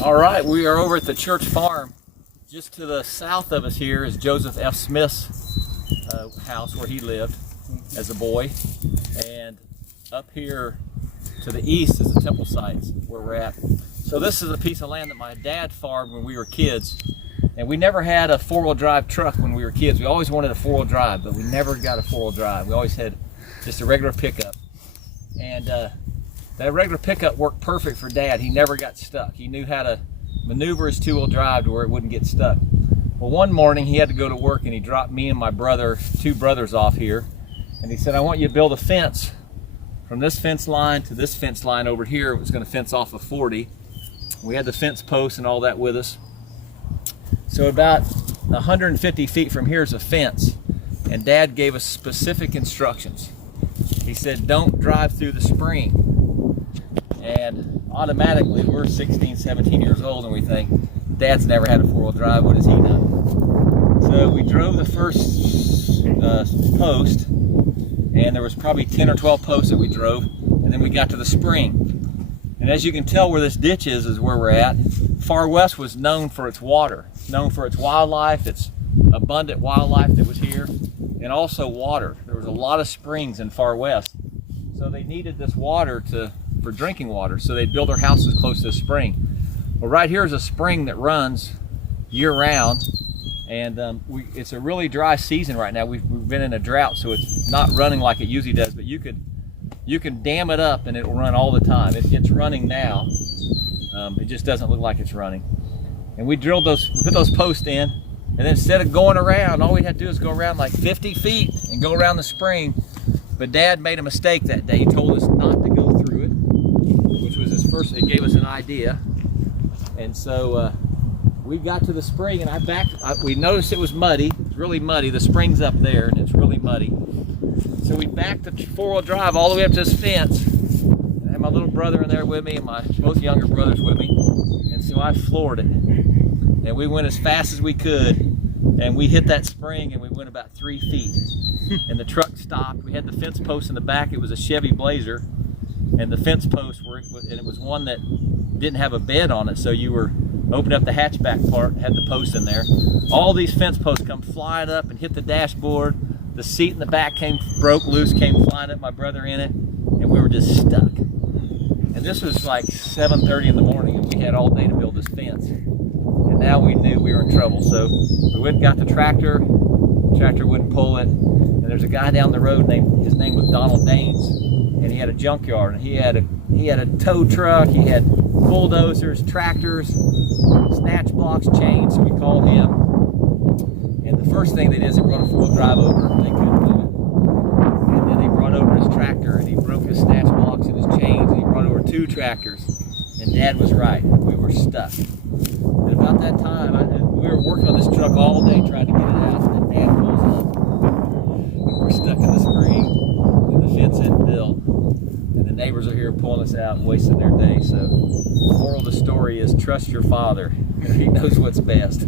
All right, we are over at the church farm. Just to the south of us here is Joseph F. Smith's house where he lived as a boy. And up here to the east is the temple sites where we're at. So this is a piece of land that my dad farmed when we were kids. And we never had a four-wheel drive truck when we were kids. We always wanted a four-wheel drive, but we never got a four-wheel drive. We always had just a regular pickup. And that regular pickup worked perfect for Dad. He never got stuck. He knew how to maneuver his two-wheel drive to where it wouldn't get stuck. Well, one morning he had to go to work and he dropped me and my brother, two brothers off here. And he said, I want you to build a fence from this fence line to this fence line over here. It was going to fence off of 40. We had the fence posts and all that with us. So about 150 feet from here is a fence. And Dad gave us specific instructions. He said, don't drive through the spring. And automatically we're 16, 17 years old and we think, Dad's never had a four-wheel drive, what has he done? So we drove the first post, and there was probably 10 or 12 posts that we drove, and then we got to the spring. And as you can tell where this ditch is where we're at. Far West was known for its water, known for its wildlife, its abundant wildlife that was here, and also water. There was a lot of springs in Far West. So they needed this water for drinking water, so they'd build their houses close to the spring. Well, right here is a spring that runs year-round, and it's a really dry season right now. We've been in a drought, so it's not running like it usually does, but you can dam it up and it will run all the time. It's running now. It just doesn't look like it's running. And we put those posts in, and then instead of going around, all we had to do is go around like 50 feet and go around the spring. But Dad made a mistake that day. He told us not to go through it, which was his first. It gave us an idea. And so we got to the spring, and we noticed it was muddy. It's really muddy. The spring's up there, and it's really muddy. So we backed the four-wheel drive all the way up to this fence. I had my little brother in there with me, and my both younger brothers with me. And so I floored it. And we went as fast as we could, and we hit that spring, and we went about 3 feet. And the truck stopped. We had the fence post in the back. It was a Chevy Blazer, and the fence posts and it was one that didn't have a bed on it, so you were opening up the hatchback part, had the post in there. All these fence posts come flying up and hit the dashboard. The seat in the back broke loose, came flying up, my brother in it, and we were just stuck. And this was like 7:30 in the morning, and we had all day to build this fence. And now we knew we were in trouble, so we went and got the tractor. The tractor wouldn't pull it. And there's a guy down the road his name was Donald Daines, and he had a junkyard, and he had a tow truck, he had bulldozers, tractors, snatch blocks, chains. So we called him, and the first thing they did is they brought a four-wheel drive over. They couldn't do it. And then they brought over his tractor, and he broke his snatch blocks and his chains, and he brought over 2 tractors. And Dad was right. We were stuck. And about that time, we were working on this truck all day trying to get it out, and then Dad pulls up. And we're stuck in the spring, and the fence isn't built. And the neighbors are here pulling us out and wasting their day. So the moral of the story is trust your father. He knows what's best.